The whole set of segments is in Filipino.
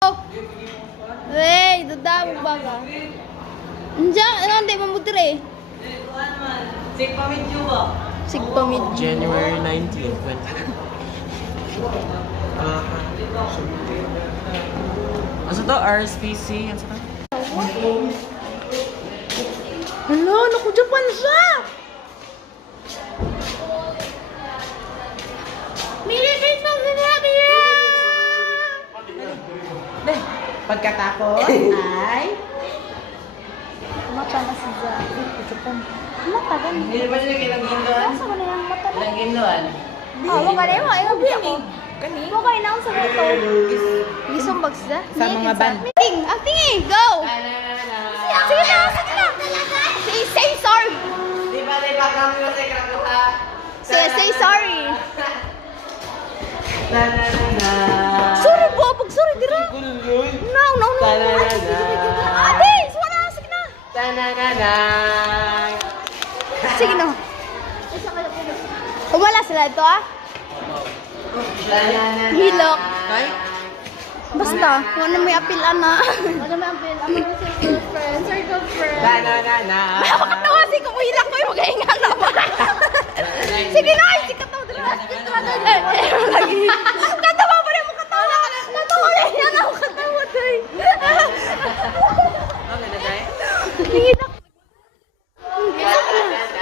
Wey, dadawag ba ka? Andiyan, hindi mo dire. Sigpamidyo ba? Sigpamidyo. January 19, 20. Ano to? RSPC? Ano to? Hala, naku, Japan siya! Milipit na sinabi niya! Pagkatapos ay... Mata na si Zaki. Japan. Mata ka niya. Hindi ba siya kilangin doon? Nasa mo na yung mata na? Kilangin doon? Mo ka na yung mga ako. Mo kayo na akong sa moto. Gisong bags na? Sa mga band. Acting! Acting eh! Go! Sige na! Sige na! Say sorry! Di ba kami mo sa ikrakuha? Say sorry! Na na na na. Sorry po! Pag sorry, dira! No! Ate! Sige na! Sige na! Na na na na. Sige na! Wala sila ito ah! Na na na na. Hilok! Basta, wala may apil ana. Wala may apil. Ang mga circle friends. Circle friends. Na na na na. Ako katawa si kumilak ko yung magahinga naman. Sige na! Sige katawa dito. Lagi. Katawa pa rin mo katawa. Katawa rin yan ako katawa dito. Ano na dahil? Hinak.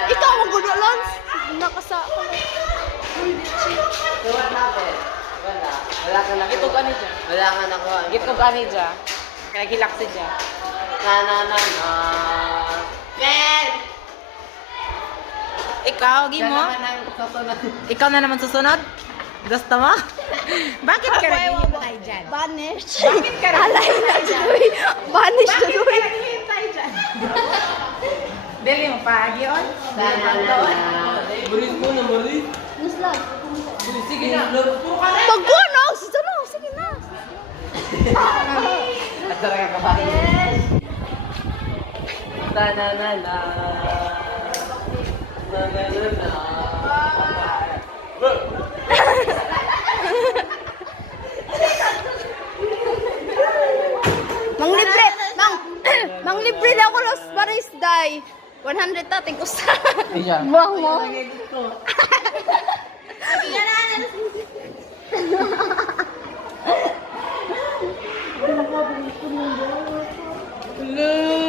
Ikaw ang gulo, Lons. Nakasa ako. So what happened? Wala. Wala ka na. Gitog ani dyan. Wala ka na ko. Gitog ani dyan. Kaya hilak siya. Na na na na. Ben! Ikaw, Gimo? Ikaw na naman susunod? Gusto mo? Bakit ka naghihintay dyan? Vanish. Bakit ka Alay na tuloy. Vanish na tuloy. naghihintay dyan? Dili mo pa, Gion? Na na na na. Bulis mo na, Marie. Nuslag. Sige na. Puro ka na. Magkuno! Sige na. At talaga kapatid. Na na na na. Na na na na. Mang libre na ako los Paris Day. 100 tating usa. Iya. Buwang mo. Hello.